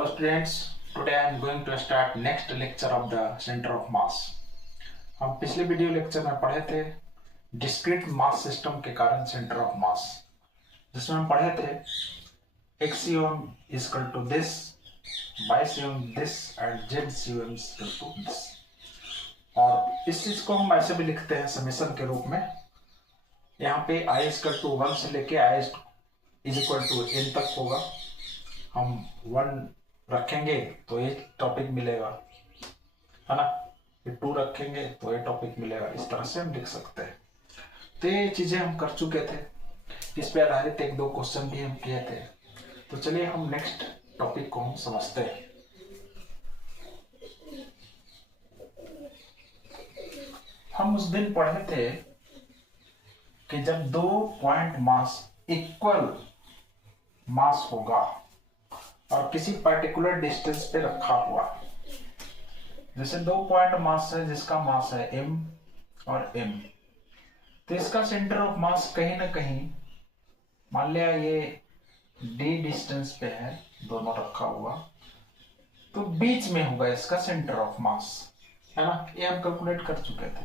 Hello students, today I am going to start next lecture of the center of mass. हम पिछले video lecture में पढ़े थे discrete mass system के कारण सेंटर ऑफ मास, जिसमें हम पढ़े थे X CM is equal to this, Y CM this and Z CM is equal to this. और इस चीज को हम ऐसे भी लिखते हैं समेशन के रूप में। यहाँ पे आई इज इक्वल टू 1 से लेके I is equal to n तक होगा। हम 1 रखेंगे तो ये टॉपिक मिलेगा, है ना। ये 2 रखेंगे तो ये टॉपिक मिलेगा। इस तरह से हम लिख सकते हैं। तो ये चीजें हम कर चुके थे। इस पे आधारित 1-2 क्वेश्चन भी हम किए थे। तो चलिए हम नेक्स्ट टॉपिक को हम समझते हैं। हम उस दिन पढ़े थे कि जब 2 पॉइंट मास इक्वल मास होगा और किसी पर्टिकुलर डिस्टेंस पे रखा हुआ, जैसे 2 पॉइंट मास है जिसका मास है m और m, तो इसका सेंटर ऑफ मास कहीं ना कहीं, मान लिया ये d डिस्टेंस पे है, दोनों रखा हुआ, तो बीच में होगा इसका सेंटर ऑफ मास, है ना। ये हम कैलकुलेट कर चुके थे।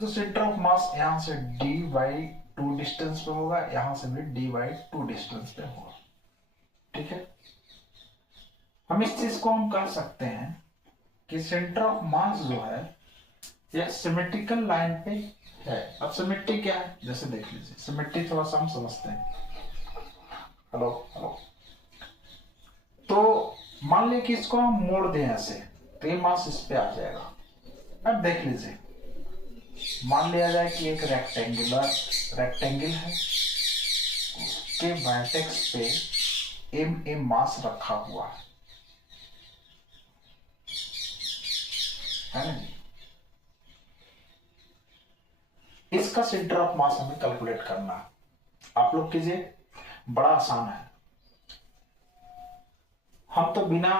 तो सेंटर ऑफ मास यहां से d/2 डिस्टेंस पे होगा, यहां से भी d/2 डिस्टेंस पे होगा, ठीक है। हम इस चीज को हम कह सकते हैं कि सेंटर ऑफ मास जो है यह सिमेट्रिकल लाइन पे है। अब सिमेट्री क्या है, जैसे देख लीजिए, सिमेट्री थोड़ा सा हम समझते हैं। Hello hello. तो मान लिया कि इसको हम मोड़ दें ऐसे, तो ये मास इस पे आ जाएगा। अब देख लीजिए, मान लिया जाए कि एक रेक्टेंगल है, उसके वर्टेक्स पे m मास रखा हुआ है ना। इसका सेंटर ऑफ मास हमें कैलकुलेट करना है। आप लोग कीजिए, बड़ा आसान है। हम तो बिना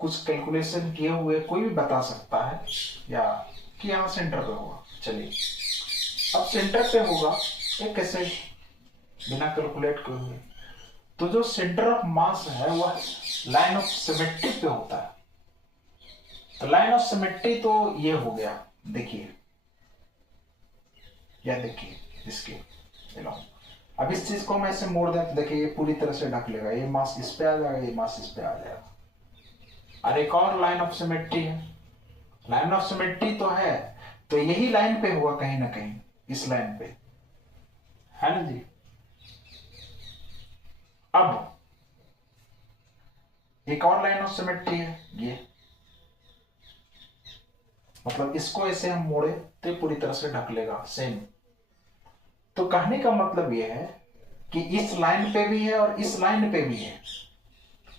कुछ कैलकुलेशन किए हुए कोई भी बता सकता है या कि यहां सेंटर पे होगा। चलिए, अब सेंटर पे होगा ये कैसे, बिना कैलकुलेट किए हुए। तो जो सेंटर ऑफ मास है वह लाइन ऑफ सिमेट्री पे होता है। तो लाइन ऑफ सिमेट्री तो ये हो गया, देखिए, या देखिए इसके अब इस चीज को हम ऐसे मोड़ दें तो देखिए ये पूरी तरह से ढक लेगा, ये मास इस पे आ जाएगा, ये मास इस पे आ जाएगा। और एक और लाइन ऑफ सिमेट्री है। लाइन ऑफ सिमेट्री तो है, तो यही लाइन पे होगा कहीं ना कहीं, इस लाइन पे, है ना जी। अब एक और लाइन ऑफ सिमेट्री है, ये मतलब इसको ऐसे हम मोड़े तो पूरी तरह से ढक लेगा, सेम। तो कहने का मतलब यह है कि इस लाइन पे भी है और इस लाइन पे भी है।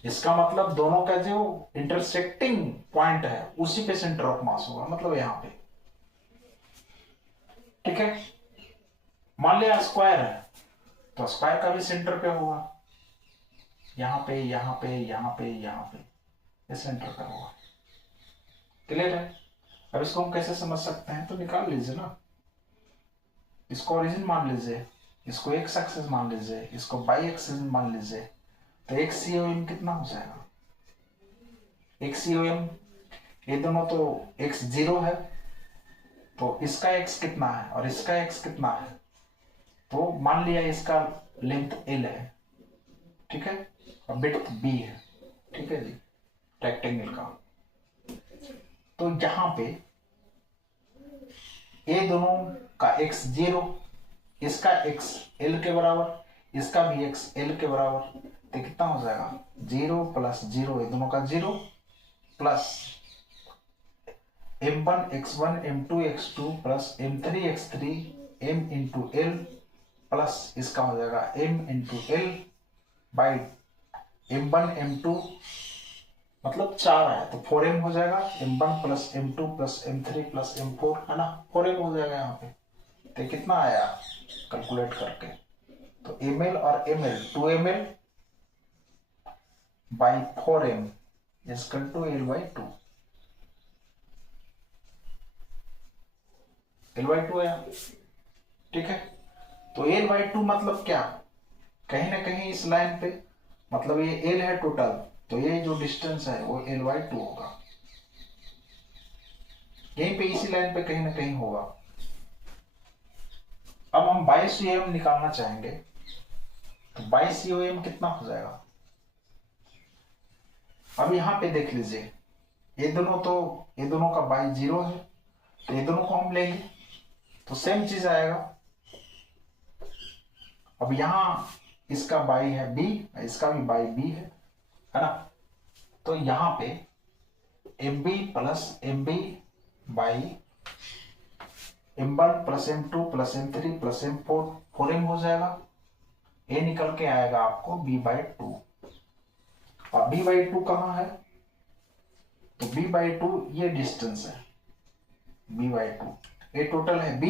इसका मतलब दोनों का जो इंटरसेक्टिंग पॉइंट है उसी पे सेंटर ऑफ मास होगा, मतलब यहां पे, ठीक है। मान लिया स्क्वायर है, तो स्क्वायर का भी सेंटर पे होगा, यहां पे, यहां पे, यहां पे, यहां पे, ये सेंटर पे होगा। क्लियर है। अब इसको हम कैसे समझ सकते हैं, तो निकाल लीजिए ना। इसको ओरिजिन मान लीजिए, इसको एक्स एक्सिस मान लीजिए, इसको बाई एक्सिस मान लीजिए, तो एक्स कितना हो जाएगा, एक्स ये दोनों तो x0 है, तो इसका x कितना है और इसका x कितना है, तो मान लिया इसका लेंथ l है, ठीक है, और विड्थ b है, ठीक है जी, रेक्टेंगल का। तो यहां पे ये दोनों का x0, इसका x l के बराबर, इसका भी x l के बराबर, तो कितना हो जाएगा 0 + 0, ये दोनों का 0 plus m1 x1 m2 x2 plus m3 x3 m into l plus इसका हो जाएगा m into l by m1 m2, मतलब 4 है तो 4m हो जाएगा, m1 plus m2 plus m3 plus m4, है ना, 4m हो जाएगा यहाँ पे। तो कितना आया कैलकुलेट करके, तो ml और ml 2ml by 4m is equal to l/2, l/2 है, ठीक है। तो l/2 मतलब क्या, कहीं ना कहीं इस लाइन पे मतलब ये एल है टोटल, तो ये जो डिस्टेंस है वो L/2 होगा। यहीं पे इसी लाइन पे कहीं ना कहीं होगा। अब हम 22 COM निकालना चाहेंगे, तो 22 COM कितना हो जाएगा? अब यहाँ पे देख लीजिए, ये दोनों का बाई 0 है, तो ये दोनों को हम लेंगे तो सेम चीज आएगा। अब यहाँ इसका बाई है B, इसका भी बाई B है ना? तो यहाँ पे MB plus MB by M1 plus M2 plus M3 plus M4 4M हो जाएगा। ये निकल के आएगा आपको B/2। और B/2 कहाँ है? तो B/2 ये डिस्टेंस है, B/2। ये टोटल है B,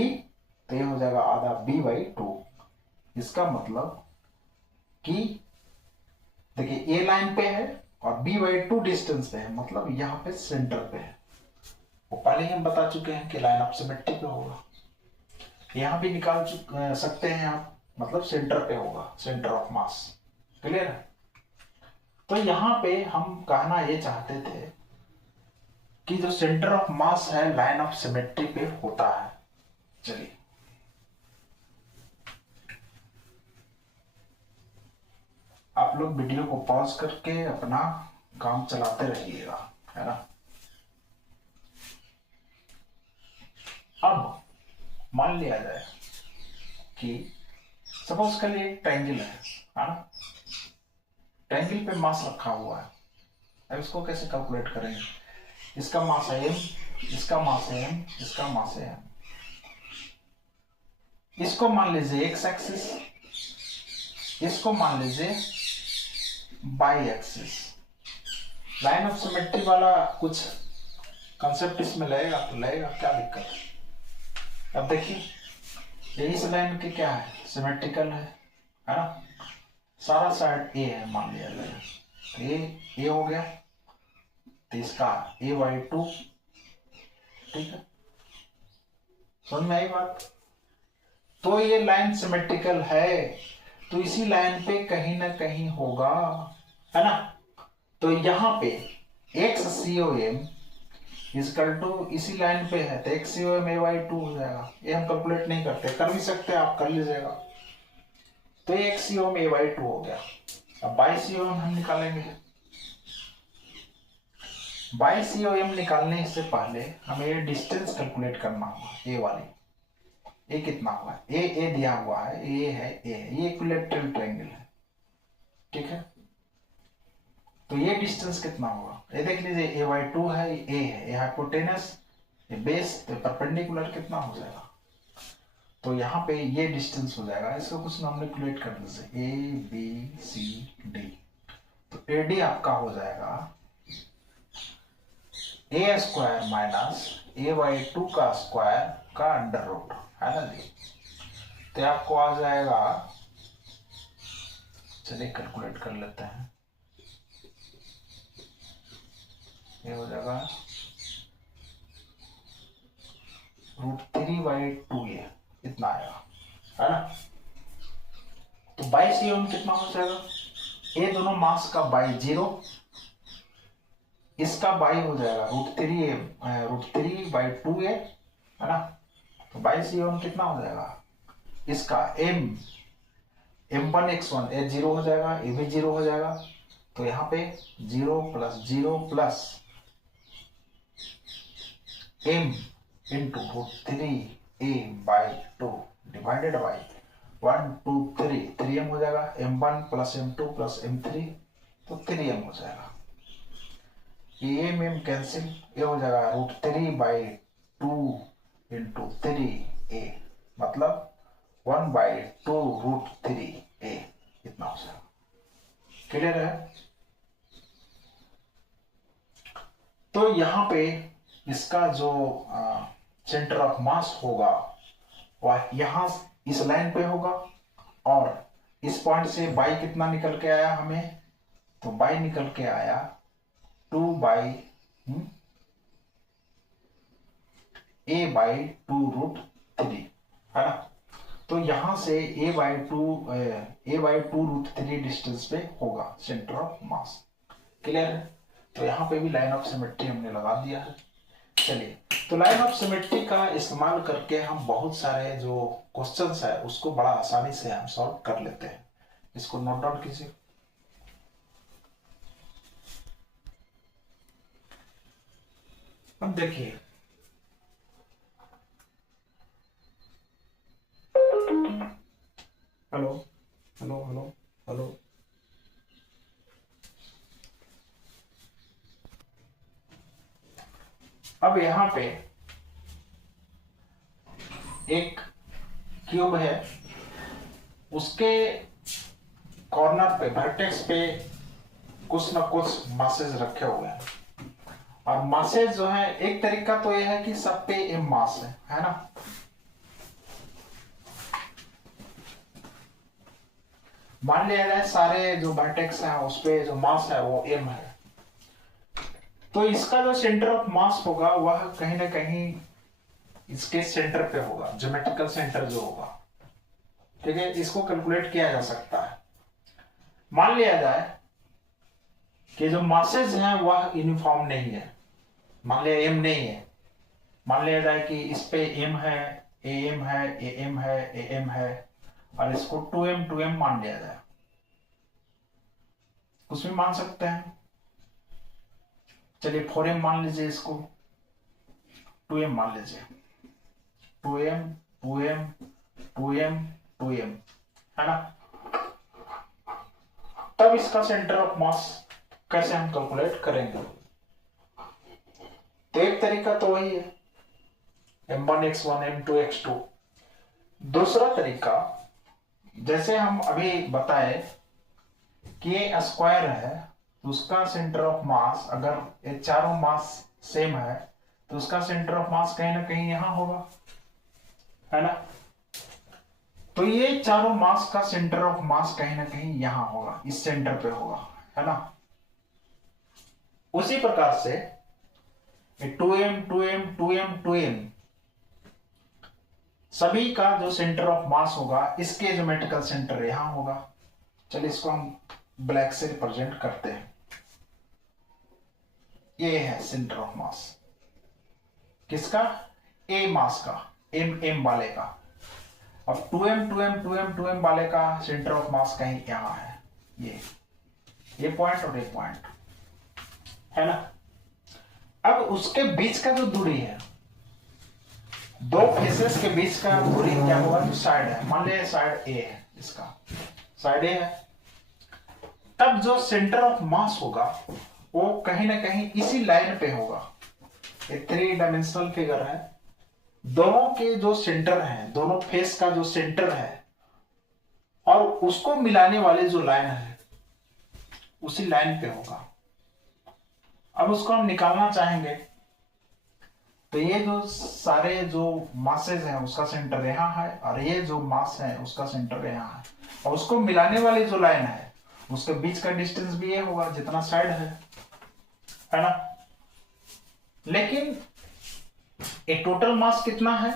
तो ये हो जाएगा आधा B/2। इसका मतलब कि देखिए ये लाइन पे है और B/2 डिस्टेंस पे है, मतलब यहाँ पे सेंटर पे है। वो पहले ही हम बता चुके हैं कि लाइन ऑफ सिमेट्री पे होगा। यहाँ भी निकाल सकते हैं आप, मतलब सेंटर पे होगा, सेंटर ऑफ मास। क्लियर है? तो यहाँ पे हम कहना ये चाहते थे कि जो सेंटर ऑफ मास है लाइन ऑफ सिमेट्री पे होता है। चलिए आप लोग वीडियो को पॉज करके अपना काम चलाते रहिएगा, है ना? अब मान लिया जाए कि सपोज कर लिए ट्रायंगल है ना? ट्रायंगल पे मास रखा हुआ है। अब इसको कैसे कैलकुलेट करेंगे? इसका मास है m, इसका मास है m, इसका मास है m। इसको मान लीजिए x एक्सिस, इसको मान लीजिए y axis. Line of symmetry वाला कुछ कंसेप्ट इसमें लगेगा तो लगेगा, क्या दिक्कत है? अब देखिए इस लाइन के क्या है, सिमेट्रिकल है ना? सारा साइड A है मान लिया जाए, तो A हो गया, तो इसका A/2। ठीक है, समझ में आई बात? तो ये लाइन सिमेट्रिकल है, तो इसी लाइन पे कहीं ना कहीं होगा, है ना? तो यहाँ पे XCOM इजकल टू इसी लाइन पे है, तो XCOM A/2 हो जाएगा। ये हम कैलकुलेट नहीं करते, कर भी सकते, आप कर लीजिएगा। तो ये XCOM A/2 हो गया। अब 22 COM हम निकालेंगे। 22 COM निकालने से पहले हमें ये डिस्टेंस कैलकुलेट करना होगा, ए वाली। ए कितना हुआ? ए दिया हुआ है, ए है, ये इक्विलैटरल ट्रायंगल है। ठीक है, तो ये डिस्टेंस कितना होगा? ये देख लीजिए A/2 है, ए है, ये हाइपोटेनस, ये बेस, तो परपेंडिकुलर कितना हो जाएगा? तो यहाँ पे ये डिस्टेंस हो जाएगा, इसको कुछ नाम कैलकुलेट कर लीजिए, ABCD। तो AD आपका हो जाएगा A² माइनस A/2 का स्क्वायर का अंडर रूट, है ना जी? तो आपको आ जाएगा, चलिए कैलकुलेट कर लेते हैं। ये हो जाएगा √3/2, ये इतना आएगा, है ना? तो 22 COM कितना हो जाएगा? ये दोनों मास का बाई 0, इसका बाई हो जाएगा √3/2 है ना? तो 22 COM कितना हो जाएगा? इसका M1x1 ये 0 हो जाएगा, ये भी 0 हो जाएगा। तो यहाँ पे 0 + 0 plus m into √3a/2 divided by 1 2 3, 3m हो जाएगा। M1 + M2 + M3, तो 3m हो जाएगा। ये m कैंसिल, ये हो जाएगा √3/2 इंटू 3a, मतलब 1/2 √3a, इतना हो जाएगा। क्लियर है? तो यहाँ पे इसका जो सेंटर ऑफ मास होगा वह यहाँ इस लाइन पे होगा, और इस पॉइंट से बाई कितना निकल के आया हमें? तो बाई निकल के आया 2/a/2 √3, है ना? तो यहां से a/2 डिस्टेंस पे होगा सेंटर ऑफ मास। क्लियर है? तो यहाँ पे भी लाइन ऑफ सिमेट्री हमने लगा दिया है। चलिए, तो लाइन ऑफ सिमेट्री का इस्तेमाल करके हम बहुत सारे जो क्वेश्चंस है उसको बड़ा आसानी से हम सॉल्व कर लेते हैं। इसको नोट डाउन कीजिए। अब देखिए, हेलो हेलो हेलो हेलो, अब यहां पे एक क्यूब है, उसके कॉर्नर पे वर्टेक्स पे कुछ ना कुछ मासेज रखे हुए हैं, और मासेज जो है एक तरीका तो यह है कि सब पे एम मास है ना। मान लिया जाए सारे जो वर्टेक्स हैं उस पे जो मास है वो एम है, तो इसका जो सेंटर ऑफ मास होगा वह कहीं ना कहीं इसके सेंटर पे होगा, ज्योमेट्रिकल सेंटर जो होगा। ठीक है, इसको कैलकुलेट किया जा सकता है। मान लिया जाए कि जो मासेज हैं वह यूनिफॉर्म नहीं है, मान लिया एम नहीं है, मान लिया जाए कि इस पे एम है, एम है, एम है, एम है, और इसको 2m मान लिया जाए, कुछ भी मान सकते हैं। चलिए 4m मान लीजिए, इसको 2m मान लीजिए, 2m 2m 2m 2m है ना। तब इसका सेंटर ऑफ मास कैसे हम कैलकुलेट करेंगे? तो एक तरीका तो वही है, m1x1 m2x2। दूसरा तरीका, जैसे हम अभी बताए कि ये स्क्वायर है, तो उसका सेंटर ऑफ मास, अगर ये चारों मास सेम है तो उसका सेंटर ऑफ मास कहीं ना कहीं यहां होगा, है ना। तो ये चारों मास का सेंटर ऑफ मास कहीं ना कहीं यहां होगा, इस सेंटर पे होगा, है ना। उसी प्रकार से 2m 2m 2m 2m सभी का जो सेंटर ऑफ मास होगा, इसके ज्योमेट्रिकल सेंटर यहां होगा। चलिए इसको हम ब्लैक से रिप्रेजेंट करते हैं। ये है सेंटर ऑफ मास, किसका? ए मास का, एम वाले का। अब 2m वाले का सेंटर ऑफ मास कहीं यहां है, ये पॉइंट और ये पॉइंट, है ना। अब उसके बीच का जो दूरी है, दो फेसेस के बीच का दूरी क्या होगा? जो साइड है, मान लिया साइड ए है, इसका साइड ए है, तब जो सेंटर ऑफ मास होगा वो कहीं ना कहीं इसी लाइन पे होगा। ये 3 डायमेंशनल फिगर है, दोनों के जो सेंटर हैं, दोनों फेस का जो सेंटर है और उसको मिलाने वाले जो लाइन है उसी लाइन पे होगा। अब उसको हम निकालना चाहेंगे, तो ये जो सारे जो मासेज हैं उसका सेंटर यहां है, और ये जो मास है उसका सेंटर यहां है, और उसको मिलाने वाली जो लाइन है उसके बीच का डिस्टेंस भी ये होगा जितना साइड है ना। लेकिन ये टोटल मास कितना है?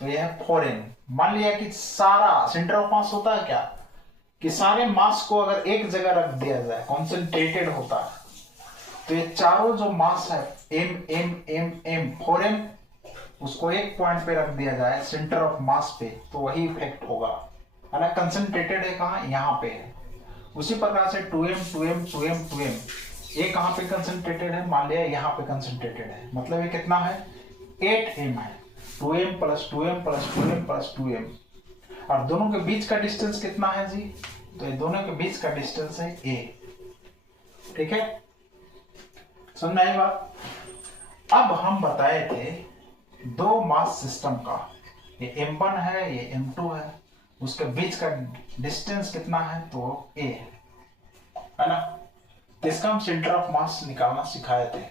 तो यह है 4m। मान लिया कि सारा सेंटर ऑफ मास होता है क्या, कि सारे मास को अगर एक जगह रख दिया जाए, कॉन्सेंट्रेटेड होता है, तो ये चारों जो मास है m 4m, उसको एक पॉइंट पे रख दिया जाए सेंटर ऑफ मास पे, तो वही इफेक्ट होगा, है ना। कंसेंट्रेटेड है कहाँ? यहाँ पे है। उसी प्रकार से 2m ये कहाँ पे कंसेंट्रेटेड है? मान लिया यहाँ पे कंसेंट्रेटेड है, मतलब ये कितना है? 8m है। 2m plus 2m plus 2m plus 2m, और दोनों के बीच का डिस्टेंस कितना है जी? तो ये दोनों के बीच का डिस्टेंस है a। ठीक है, समझ में आई बात? अब हम बताए थे दो मास सिस्टम का, ये m1 है, ये m2 है, उसके बीच का डिस्टेंस कितना है? तो a है ना। इसका हम सेंटर ऑफ मास निकालना सिखाए थे।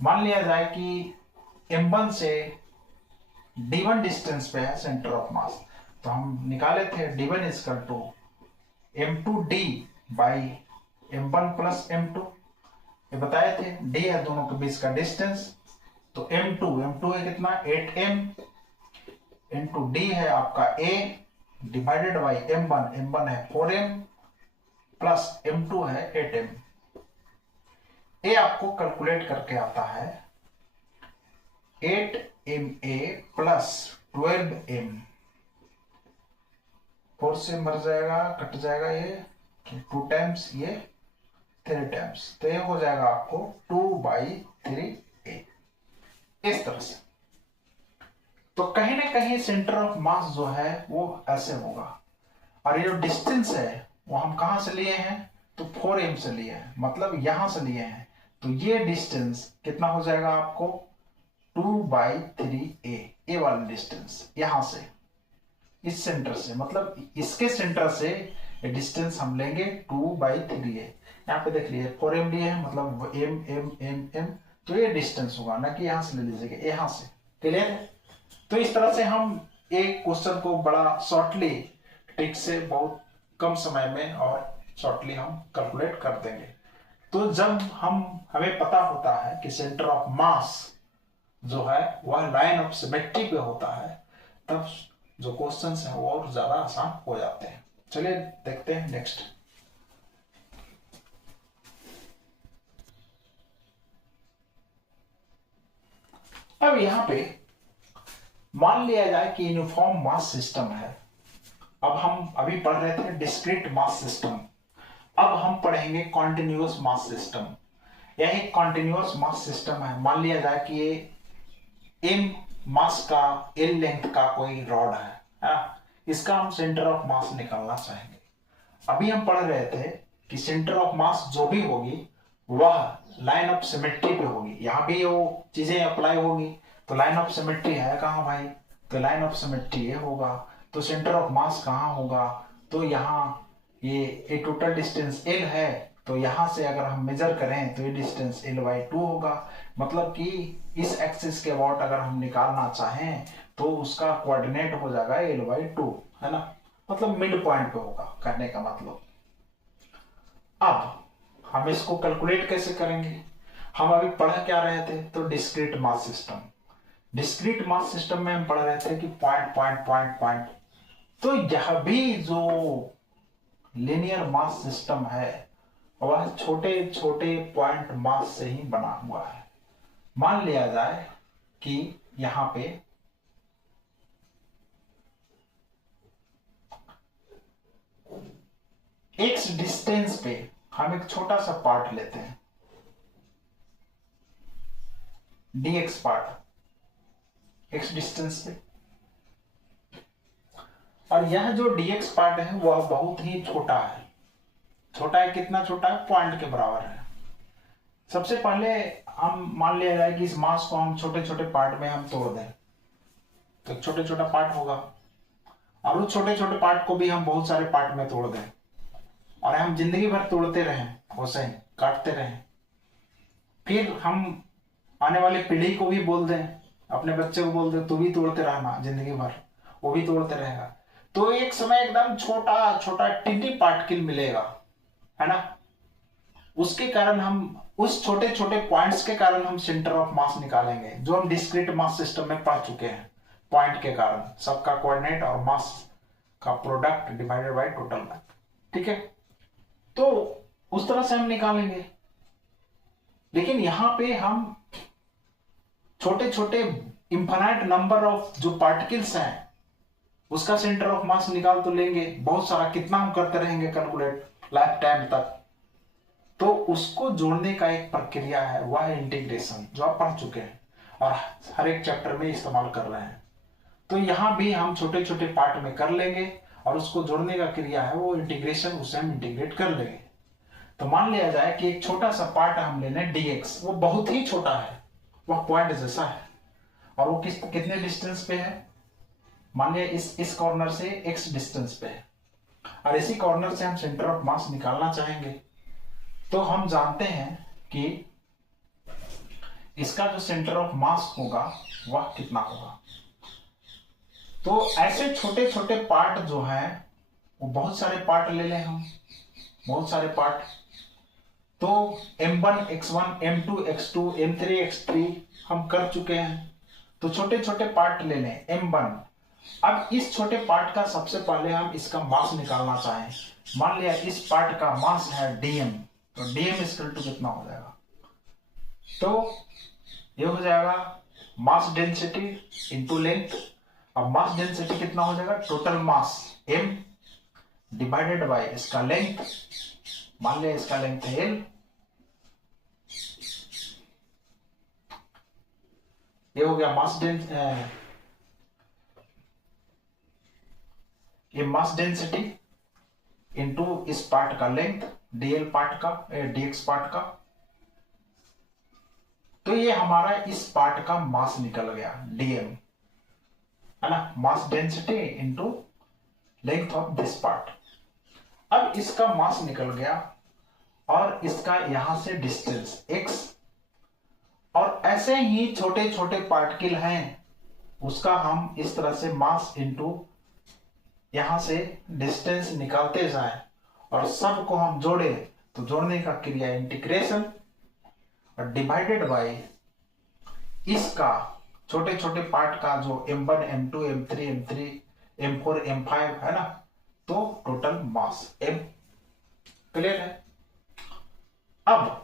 मान लिया जाए कि m1 से d1 डिस्टेंस पे है सेंटर ऑफ मास, तो हम निकाले थे d1 equal to m2d by m1 plus m2। ये बताए थे d है दोनों के बीच का डिस्टेंस, तो m2 है कितना? 8m इंटू डी है आपका ए डिवाइडेड बाई m1, m1 है 4m प्लस m2 है 8m। ए आपको कैलकुलेट करके आता है 8ma प्लस 12m। 4 से मर जाएगा, कट जाएगा ये 2 टाइम्स, ये 3 टाइम्स, तो ये हो जाएगा आपको 2/3a। इस तरह से तो कहीं ना कहीं सेंटर ऑफ मास जो है वो ऐसे होगा, और ये जो डिस्टेंस है वो हम कहां से लिए हैं, तो 4m से लिए हैं, मतलब यहां से लिए हैं। तो ये डिस्टेंस कितना हो जाएगा आपको 2/3a, ए वाला डिस्टेंस यहां से, इस सेंटर से, मतलब इसके सेंटर से डिस्टेंस हम लेंगे 2/3a। यहाँ पे देख लीजिए 4m लिए हैं, मतलब m, तो ये डिस्टेंस होगा, ना कि यहां से ले लीजिएगा, यहां से। क्लियर है? तो इस तरह से हम एक क्वेश्चन को बड़ा शॉर्टली ट्रिक से बहुत कम समय में और शॉर्टली हम कैलकुलेट कर देंगे। तो जब हमें पता होता है कि सेंटर ऑफ मास जो है वह लाइन ऑफ सिमेट्री पे होता है, तब जो क्वेश्चंस हैं वो और ज्यादा आसान हो जाते हैं। चलिए देखते हैं नेक्स्ट। अब यहां पे मान लिया जाए कि यूनिफॉर्म मास सिस्टम है। अब हम अभी पढ़ रहे थे डिस्क्रीट मास सिस्टम, अब हम पढ़ेंगे कॉन्टिन्यूअस मास सिस्टम। यह एक कॉन्टिन्यूअस मास सिस्टम है। मान लिया जाए कि ये m मास का l लेंथ का कोई रॉड है, इसका हम सेंटर ऑफ मास निकालना चाहेंगे। अभी हम पढ़ रहे थे कि सेंटर ऑफ मास जो भी होगी वह लाइन ऑफ सिमेट्री पे होगी, यहां भी वो चीजें अप्लाई होगी। तो लाइन ऑफ सिमेट्री है कहां भाई, तो लाइन ऑफ सिमेट्री ये होगा। तो सेंटर ऑफ मास कहां होगा, तो यहाँ ये टोटल डिस्टेंस l है, तो यहां से अगर हम मेजर करें तो ये डिस्टेंस l/2 होगा। मतलब कि इस एक्सिस के अबाउट अगर हम निकालना चाहें तो उसका कोऑर्डिनेट हो जाएगा l/2, है ना, मतलब मिड पॉइंट पे होगा, कहने का मतलब। अब हम इसको कैलकुलेट कैसे करेंगे, हम अभी पढ़ क्या रहे थे, तो discrete mass system. Discrete mass system में हम पढ़ रहे थे कि पॉइंट पॉइंट पॉइंट पॉइंट, तो यह भी जो लीनियर मास सिस्टम है वह छोटे छोटे पॉइंट मास से ही बना हुआ है। मान लिया जाए कि यहां पे x डिस्टेंस पे हम एक छोटा सा पार्ट लेते हैं, dx पार्ट x डिस्टेंस पे, और यह जो dx पार्ट है वह बहुत ही छोटा है। छोटा है, कितना छोटा है, पॉइंट के बराबर है। सबसे पहले हम मान लिया जाए कि इस मास को हम छोटे छोटे पार्ट में हम तोड़ दें, तो छोटे छोटा पार्ट होगा, और उस छोटे छोटे पार्ट को भी हम बहुत सारे पार्ट में तोड़ दें, और हम जिंदगी भर तोड़ते रहें, वैसे ही काटते रहें। फिर हम आने वाली पीढ़ी को भी बोल दें, अपने बच्चे को बोल दें तू भी तोड़ते रहना जिंदगी भर, वो भी तोड़ते रहेगा। तो एक समय एकदम छोटा छोटा टिड्डी पार्टिकल मिलेगा, है ना, उसके कारण हम उस छोटे छोटे पॉइंट्स के कारण हम सेंटर ऑफ मास निकालेंगे, जो हम डिस्क्रीट मास सिस्टम में पढ़ चुके हैं। पॉइंट के कारण सबका कोऑर्डिनेट और मास का product divided by total mass, ठीक है, तो उस तरह से हम निकालेंगे। लेकिन यहां पे हम छोटे छोटे इंफिनाइट नंबर ऑफ जो पार्टिकल्स हैं उसका सेंटर ऑफ मास निकाल तो लेंगे, बहुत सारा, कितना हम करते रहेंगे कैलकुलेट लाइफ टाइम तक। तो उसको जोड़ने का एक प्रक्रिया है, वह है इंटीग्रेशन, जो आप पढ़ चुके हैं और हर एक चैप्टर में इस्तेमाल कर रहे हैं। तो यहां भी हम छोटे छोटे पार्ट में कर लेंगे, और उसको जोड़ने का क्रिया है वो इंटीग्रेशन, उसे हम इंटीग्रेट कर लेंगे। तो मान लिया जाए कि एक छोटा सा पार्ट हम ले लें dx, वो बहुत ही छोटा है, वह पॉइंट जैसा है, और वो कितने डिस्टेंस पे है, मान लिया इस कॉर्नर से x डिस्टेंस पे है, और इसी कॉर्नर से हम सेंटर ऑफ मास निकालना चाहेंगे। तो हम जानते हैं कि इसका जो सेंटर ऑफ मास होगा वह कितना होगा। तो ऐसे छोटे छोटे पार्ट जो हैं वो बहुत सारे पार्ट ले लें हम, बहुत सारे पार्ट। तो m1 x1 m2 x2 m3 x3 हम कर चुके हैं। तो छोटे छोटे पार्ट ले लें m1, अब इस छोटे पार्ट का सबसे पहले हम इसका मास निकालना चाहें। मान लिया इस पार्ट का मास है dm, तो dm इक्वल टू कितना हो जाएगा, तो ये हो जाएगा मास डेंसिटी इंटू लेंथ। अब मास डेंसिटी कितना हो जाएगा, total mass m divided by इसका लेंथ। मान लिया इसका लेंथ है l, ये हो गया मास डेंसिटी इंटू इस पार्ट का लेंथ dl पार्ट का dx पार्ट का। तो ये हमारा इस पार्ट का मास निकल गया dm, है ना, mass density into length of this part. अब इसका मास निकल गया और इसका यहां से डिस्टेंस x, और ऐसे ही छोटे छोटे पार्टिकल हैं उसका हम इस तरह से मास इंटू यहां से डिस्टेंस निकालते जाएं और सबको हम जोड़े, तो जोड़ने का क्रिया इंटीग्रेशन और डिवाइडेड बाय इसका छोटे छोटे पार्ट का जो m1 m2 m3 m3 m4 m5 है ना, तो टोटल मास m। क्लियर है। अब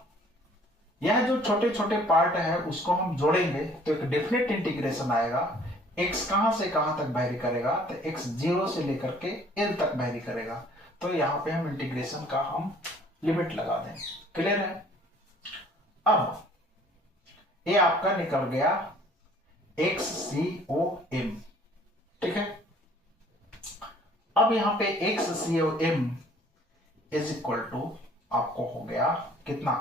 यह जो छोटे छोटे पार्ट है उसको हम जोड़ेंगे तो एक डेफिनेट इंटीग्रेशन आएगा। x कहां से कहां तक वेरी करेगा, तो x 0 से लेकर के l तक वेरी करेगा, तो यहां पे हम इंटीग्रेशन का हम लिमिट लगा दें। क्लियर है। अब ये आपका निकल गया XCOM, ठीक है। अब यहां पे XCOM इज इक्वल टू आपको हो गया कितना,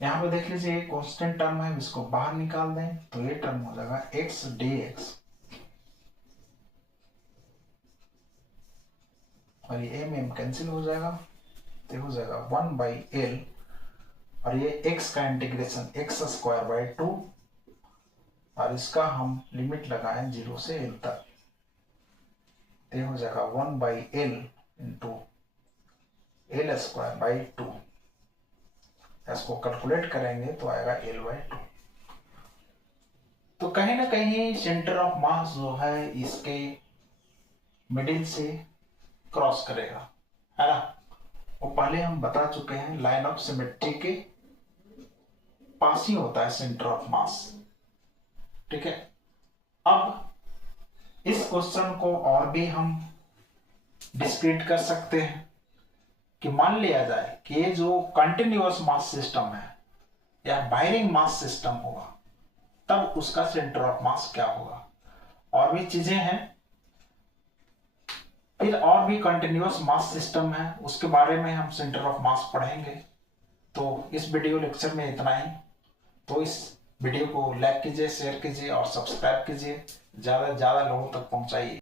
यहां पे देख लीजिए कांस्टेंट टर्म है, इसको बाहर निकाल दें तो ये टर्म हो जाएगा x dx, और ये m कैंसिल हो जाएगा तो हो जाएगा 1/l, और ये x का इंटीग्रेशन x² 2, और इसका हम लिमिट लगाएं 0 से l तक, तो हो जाएगा 1/l इंटू l² 2। इसको कैलकुलेट करेंगे तो आएगा l/2। तो कहीं ना कहीं सेंटर ऑफ मास जो है इसके मिडिल से क्रॉस करेगा, है ना। वो पहले हम बता चुके हैं लाइन ऑफ सिमेट्री के पास ही होता है सेंटर ऑफ मास, ठीक है। अब इस क्वेश्चन को और भी हम डिस्क्रीट कर सकते हैं कि मान लिया जाए कि ये जो कंटिन्यूअस मास सिस्टम है या वायरिंग मास सिस्टम होगा, तब उसका सेंटर ऑफ मास क्या होगा। और भी चीजें हैं, फिर और भी कंटिन्यूअस मास सिस्टम है, उसके बारे में हम सेंटर ऑफ मास पढ़ेंगे। तो इस वीडियो लेक्चर में इतना ही। तो इस वीडियो को लाइक कीजिए, शेयर कीजिए और सब्सक्राइब कीजिए, ज्यादा से ज्यादा लोगों तक पहुंचाइए।